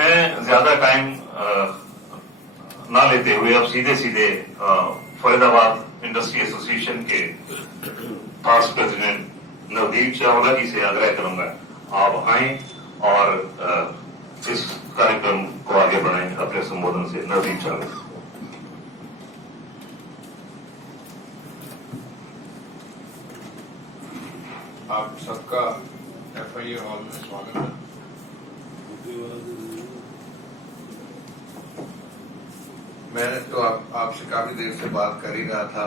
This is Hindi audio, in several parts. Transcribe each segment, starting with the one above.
मैं ज्यादा टाइम ना लेते हुए अब सीधे सीधे फरीदाबाद इंडस्ट्री एसोसिएशन के पास्ट प्रेसिडेंट नवदीप चावला जी से आग्रह करूंगा, आप आए और इस कार्यक्रम को आगे बढ़ाएं अपने संबोधन से। नवदीप चावला। आप सबका FIA हॉल में स्वागत है। मैंने तो आपसे काफी देर से बात कर ही रहा था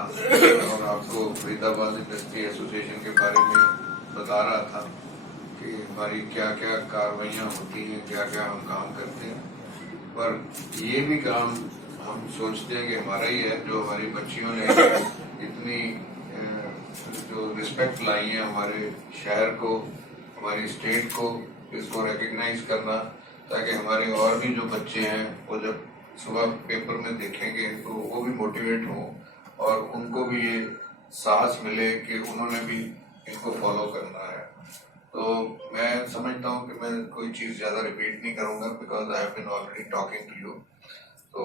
और आपको फरीदाबाद इंडस्ट्री एसोसिएशन के बारे में बता रहा था कि हमारी क्या क्या कार्रवाइयाँ होती हैं, क्या क्या हम काम करते हैं। पर ये भी काम हम सोचते हैं कि हमारा ही है, जो हमारी बच्चियों ने इतनी जो रिस्पेक्ट लाई है हमारे शहर को, हमारी स्टेट को, इसको रिकग्नाइज करना, ताकि हमारे और भी जो बच्चे हैं वो जब सुबह पेपर में देखेंगे तो वो भी मोटिवेट हों और उनको भी ये साहस मिले कि उन्होंने भी इनको फॉलो करना है। तो मैं समझता हूँ कि मैं कोई चीज़ ज़्यादा रिपीट नहीं करूँगा, because I have been already talking to you. तो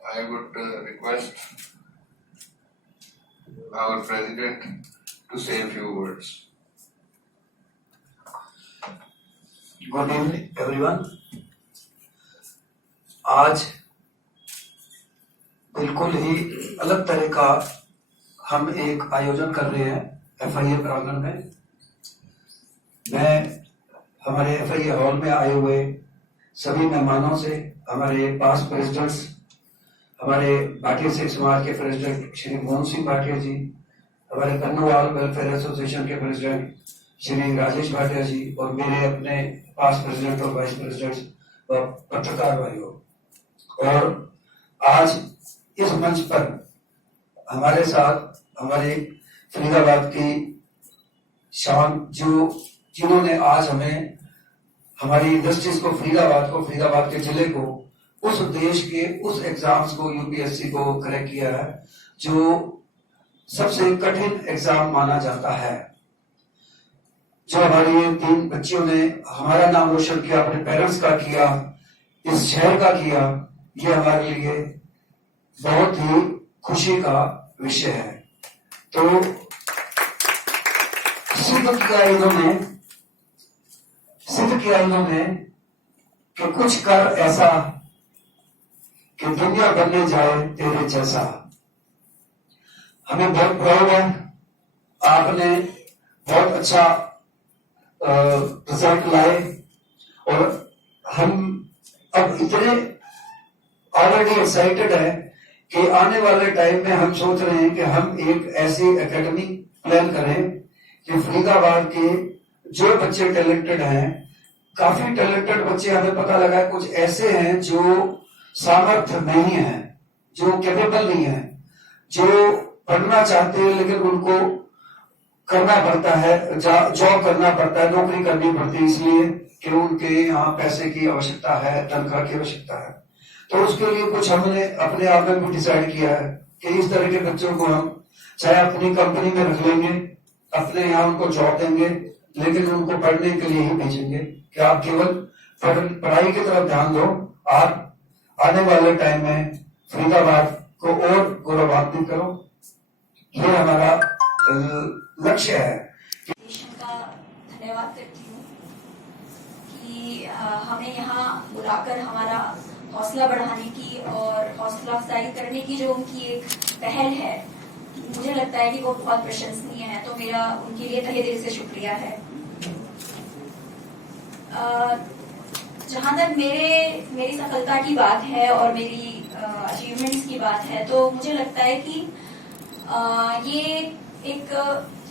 I would request our president to say a few words. Good evening, everyone. आज बिल्कुल ही अलग तरह का हम एक आयोजन कर रहे हैं FIA प्रांगण में। मैं हमारे FIA हॉल में आए हुए सभी मेहमानों से, हमारे पास्ट प्रेसिडेंट्स, हमारे भाटिया सिख समाज के प्रेसिडेंट श्री मोहन सिंह भाटिया जी, हमारे कन्नूवाल वेलफेयर एसोसिएशन के प्रेसिडेंट श्री राजेश भाटिया जी, और मेरे अपने पास्ट प्रेसिडेंट और वाइस प्रेसिडेंट और पत्रकार भाइयों, और आज इस मंच पर हमारे साथ हमारे फरीदाबाद की शान, जिन्होंने आज हमें हमारी इंडस्ट्रीज को, फरीदाबाद के जिले को, उस देश के उस एग्जाम्स को, UPSC को क्रैक किया है, जो सबसे कठिन एग्जाम माना जाता है। जो हमारी ये 3 बच्चियों ने हमारा नाम रोशन किया, अपने पेरेंट्स का किया, इस शहर का किया, ये हमारे लिए बहुत ही खुशी का विषय है। तो सिद्ध किया इन्होंने कि कुछ कर ऐसा कि दुनिया बनने जाए तेरे जैसा। हमें बहुत प्राउड है, आपने बहुत अच्छा रिजल्ट लाए, और हम अब इतने ऑलरेडी एक्साइटेड है कि आने वाले टाइम में हम सोच रहे हैं कि हम एक ऐसी एकेडमी प्लान करें कि फरीदाबाद के जो बच्चे टैलेंटेड हैं, काफी टैलेंटेड बच्चे हमें पता लगा है, कुछ ऐसे हैं जो सामर्थ्य नहीं है, जो कैपेबल नहीं है, जो पढ़ना चाहते हैं लेकिन उनको करना पड़ता है, जॉब करना पड़ता है, नौकरी करनी पड़ती है, इसलिए कि उनके यहाँ पैसे की आवश्यकता है, तनख्वाह की आवश्यकता है। तो उसके लिए कुछ हमने अपने आप में भी डिसाइड किया है कि इस तरह के बच्चों को हम चाहे अपनी कंपनी में रख लेंगे, अपने यहाँ उनको जॉब देंगे, लेकिन उनको पढ़ने के लिए ही भेजेंगे कि आप केवल पढ़ाई की तरफ ध्यान दो, आप आने वाले टाइम में फरीदाबाद को और गौरवान्वित करो। ये हमारा लक्ष्य है। का धन्यवाद करती हूँ कि हमें यहाँ बुलाकर हमारा हौसला बढ़ाने की और हौसला अफजाई करने की जो उनकी एक पहल है, मुझे लगता है कि वो बहुत प्रशंसनीय है। तो मेरा उनके लिए तहे दिल से शुक्रिया है। जहां तक मेरी सफलता की बात है और मेरी अचीवमेंट्स की बात है, तो मुझे लगता है कि ये एक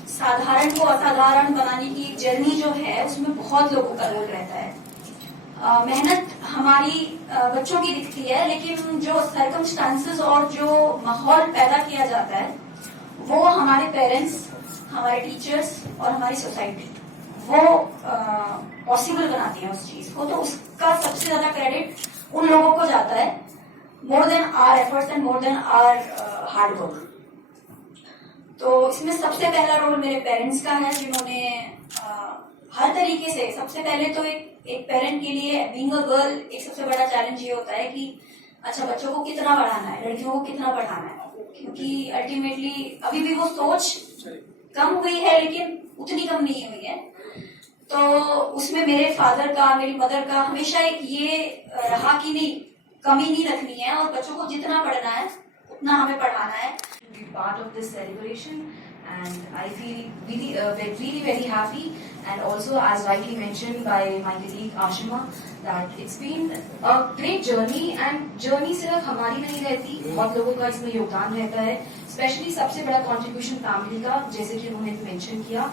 साधारण को असाधारण बनाने की जर्नी जो है, उसमें बहुत लोगों का रोल रहता है। मेहनत हमारी बच्चों की दिखती है, लेकिन जो सर्कमस्टांसेस और जो माहौल पैदा किया जाता है, वो हमारे पेरेंट्स, हमारे टीचर्स और हमारी सोसाइटी वो पॉसिबल बनाती है उस चीज को। तो उसका सबसे ज्यादा क्रेडिट उन लोगों को जाता है, more than our efforts and more than our hard work. तो इसमें सबसे पहला रोल मेरे पेरेंट्स का है, जिन्होंने हर तरीके से, सबसे पहले तो एक एक पेरेंट के लिए बीइंग अ गर्ल एक सबसे बड़ा चैलेंज ये होता है कि अच्छा बच्चों को कितना पढ़ाना है, लड़कियों को कितना पढ़ाना है, क्योंकि अल्टीमेटली अभी भी वो सोच कम हुई है लेकिन उतनी कम नहीं हुई है। तो उसमें मेरे फादर का, मेरी मदर का हमेशा एक ये रहा कि नहीं, कमी नहीं रखनी है और बच्चों को जितना पढ़ना है उतना हमें पढ़ाना है। To be part of this celebration, and I feel really very happy, and also as rightly mentioned by my colleague Ashima that it's been a great journey, and journey सिर्फ हमारी नहीं रहती, बहुत लोगों का इसमें योगदान रहता है, स्पेशली सबसे बड़ा कंट्रीब्यूशन फैमिली का, जैसे कि उन्होंने मेंशन किया।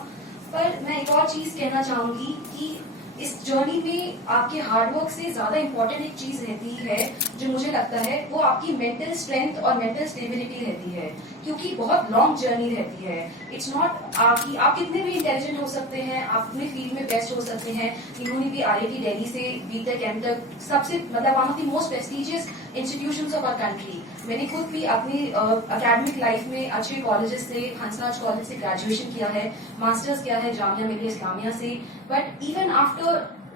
पर मैं एक और चीज कहना चाहूंगी कि इस जर्नी में आपके हार्डवर्क से ज्यादा इम्पोर्टेंट एक चीज रहती है जो मुझे लगता है वो आपकी मेंटल स्ट्रेंथ और मेंटल स्टेबिलिटी रहती है, क्योंकि बहुत लॉन्ग जर्नी रहती है। इट्स नॉट आप कितने भी इंटेलिजेंट हो सकते हैं, आप अपने फील्ड में बेस्ट हो सकते हैं। इन्होंने भी IIT दिल्ली से BTech M.Tech सबसे मतलब one of the most prestigious institutions of our country. मैंने खुद भी अपनी अकेडमिक लाइफ में अच्छे कॉलेजेस से, हंसराज कॉलेज से ग्रेजुएशन किया है, मास्टर्स किया है जामिया मिलिया इस्लामिया से। But even after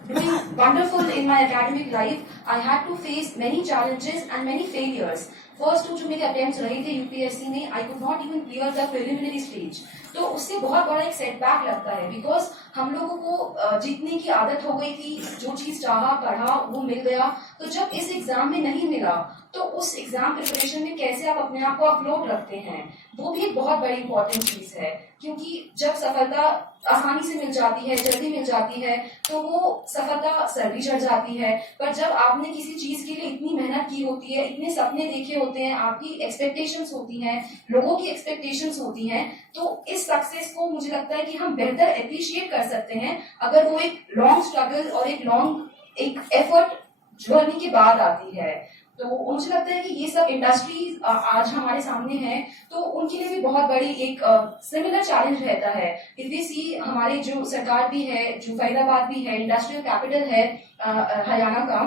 doing wonderful in my academic life, I had to face many challenges and many failures. First जो मेरे अटेम्प्ट रहे थे UPSC में, I could not even clear the preliminary stage. तो उससे बहुत बड़ा एक सेटबैक लगता है, बिकॉज हम लोगों को जीतने की आदत हो गई थी, जो चीज चाहा पढ़ा वो मिल गया। तो जब इस एग्जाम में नहीं मिला तो उस एग्जाम प्रिपरेशन में कैसे आप अपने आप को अपलोड रखते हैं, वो भी एक बहुत बड़ी इंपॉर्टेंट चीज है। क्योंकि जब सफलता आसानी से मिल जाती है, जल्दी मिल जाती है, तो वो सफलता सर्दी चढ़ जाती है। पर जब आपने किसी चीज के लिए इतनी मेहनत की होती है, इतने सपने देखे होते हैं, आपकी एक्सपेक्टेशंस होती हैं, लोगों की एक्सपेक्टेशंस होती हैं, तो इस सक्सेस को मुझे लगता है कि हम बेहतर अप्रिशिएट कर सकते हैं अगर वो एक लॉन्ग स्ट्रगल और एक एफर्ट जर्नी के बाद आती है। तो मुझे लगता है कि ये सब इंडस्ट्रीज आज हमारे सामने हैं, तो उनके लिए भी बहुत बड़ी एक सिमिलर चैलेंज रहता है। इफ वी सी हमारे जो सरकार भी है, जो फरीदाबाद भी है, इंडस्ट्रियल कैपिटल है हरियाणा का,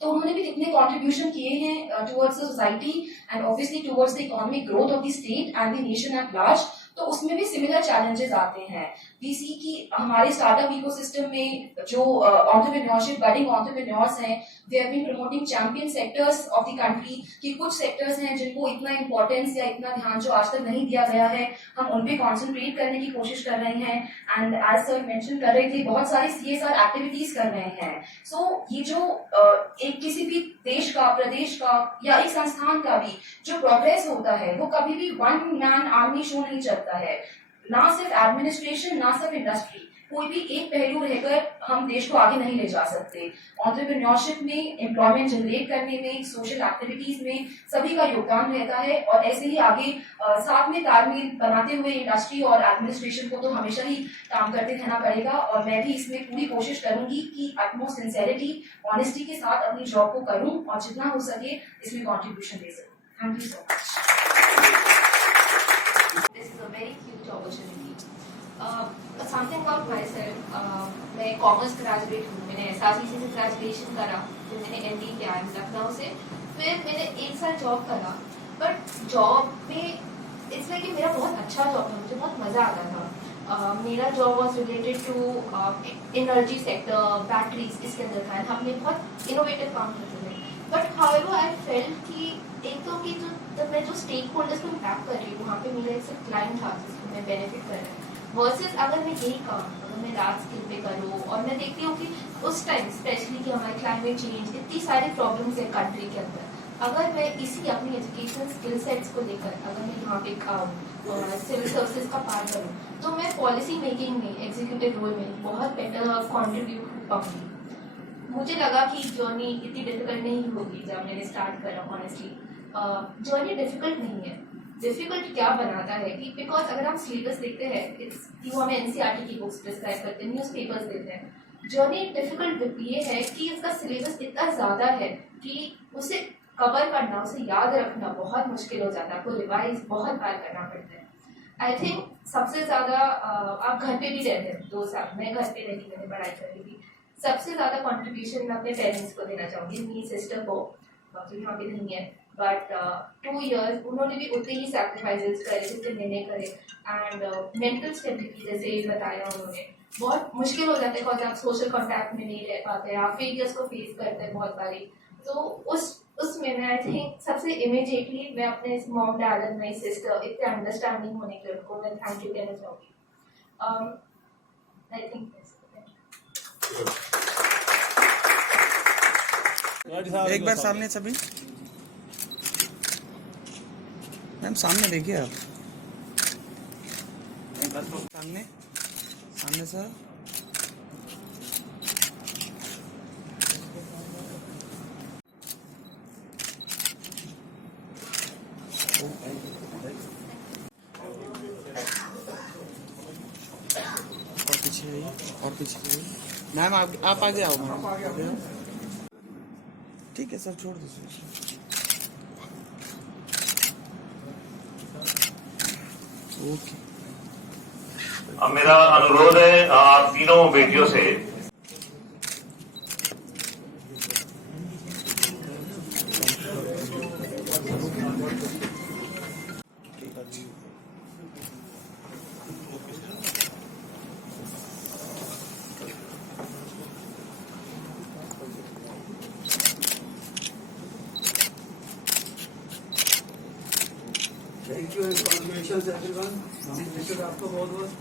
तो उन्होंने भी कितने कॉन्ट्रीब्यूशन किए हैं towards the society and obviously towards the economic growth of the state and the nation at large. तो उसमें भी सिमिलर चैलेंजेस आते हैं। वी सी की हमारे स्टार्टअप इकोसिस्टम में जो एंटरप्रेन्योरशिप बडिंग एंटरप्रेन्योर्स हैं, they have been promoting champion sectors of the country, कि कुछ सेक्टर्स हैं जिनको इतना इंपॉर्टेंस या इतना ध्यान जो आज तक नहीं दिया गया है, हम उन पे कॉन्सेंट्रेट करने की कोशिश कर रहे हैं। एंड एज सर मेंशन कर रहे थे, बहुत सारी CSR एक्टिविटीज कर रहे हैं। सो ये जो एक किसी भी देश का, प्रदेश का या एक संस्थान का भी जो प्रोग्रेस होता है, वो कभी भी वन मैन आर्मी शो नहीं चलता है। ना सिर्फ एडमिनिस्ट्रेशन, ना सिर्फ इंडस्ट्री, कोई भी एक पहलू रहकर हम देश को आगे नहीं ले जा सकते। एंटरप्रेन्योरशिप में, एम्प्लॉयमेंट जनरेट करने में, सोशल एक्टिविटीज में सभी का योगदान रहता है। और ऐसे ही आगे साथ में तालमेल बनाते हुए इंडस्ट्री और एडमिनिस्ट्रेशन को तो हमेशा ही काम करते रहना पड़ेगा। और मैं भी इसमें पूरी कोशिश करूंगी कि अटमोस्ट सिंसेरिटी, ऑनेस्टी के साथ अपनी जॉब को करूं और जितना हो सके इसमें कॉन्ट्रीब्यूशन दे सकूं। Thank you so much. This is a very huge opportunity. Something about myself. मैं कॉमर्स ग्रेजुएट हूँ, मैंने SRCC से ग्रेजुएशन करा, फिर मैंने MD किया लखनऊ से, फिर मैंने 1 साल जॉब करा। बट जॉब में इट्स लाइक कि मेरा बहुत अच्छा जॉब था, मुझे बहुत मजा आता था। मेरा job was related to energy sector, batteries, इसके अंदर था। हमने बहुत इनोवेटिव काम करते थे। बट हाउएवर आई फेल्ट कि एक तो कि मैं जो स्टेक होल्डर्स को इंटैक्ट कर रही हूँ, वहाँ पे मेरा एक सिर्फ क्लाइंट था जिसको मैं बेनिफिट कर रहा है, वर्सेस अगर मैं यही काम अगर मैं लार्ज स्केल पे करूँ। और मैं देखती हूँ कि उस टाइम स्पेशली कि हमारे क्लाइमेट चेंज, इतनी सारी प्रॉब्लम्स है कंट्री के अंदर, अगर मैं इसी अपनी एजुकेशनल स्किल सेट्स को लेकर अगर मैं यहाँ पे सिविल सर्विसेज का पार्ट करूँ, तो मैं पॉलिसी मेकिंग में, एग्जीक्यूटिव रोल में बहुत बेटर कॉन्ट्रीब्यूट पाऊंगी। मुझे लगा कि जर्नी इतनी डिफिकल्ट नहीं होगी जब मैंने स्टार्ट करा। ऑनेस्टली जर्नी डिफिकल्ट नहीं है। डिफिकल्ट क्या बनाता है कि बिकॉज अगर हम सिलेबस देखते हैं, कि वो हमें NCERT की बुक्स प्रिस्क्राइब करते हैं, न्यूज़पेपर्स देते हैं। जर्नी डिफिकल्ट ये है कि इसका सिलेबस इतना ज़्यादा है कि उसे कवर करना, उसे याद रखना बहुत मुश्किल हो जाता है, आपको रिवाइज बहुत बार करना पड़ता है। आई थिंक सबसे ज़्यादा आप घर पे भी रहते हैं 2 साल, मैं घर पे रही, मैंने पढ़ाई कर रही थी। सबसे ज़्यादा कॉन्ट्रीब्यूशन मैं अपने पेरेंट्स को देना चाहूँगी, मेरी सिस्टर को, जो यहाँ पे नहीं है। बट 2 years उन्होंने भी उतने ही सैक्रिफाइसेस करे जितने मैंने करे। एंड मेंटल स्टेबिलिटी जैसे बताया उन्होंने, बहुत मुश्किल हो जाता है बिकॉज आप सोशल कॉन्टैक्ट में नहीं रह पाते, आप फेलियर्स को फेस करते हैं बहुत सारी। तो उसमें मैं आई थिंक सबसे इमीडिएटली मैं अपने mom dad and my sister इतने अंडरस्टैंडिंग होने के लिए उनको मैं थैंक यू कहना चाहूँगी। आई थिंक एक बार सामने सभी मैम, सामने देखिए आप, सामने सामने सर। और पीछे आइए, और पीछे आइए मैम, आप आगे आओ मैम। ठीक है सर, छोड़ दीजिए। ओके। अब मेरा अनुरोध है आप तीनों बेटियों से thank you and congratulation everyone. आपको बहुत बहुत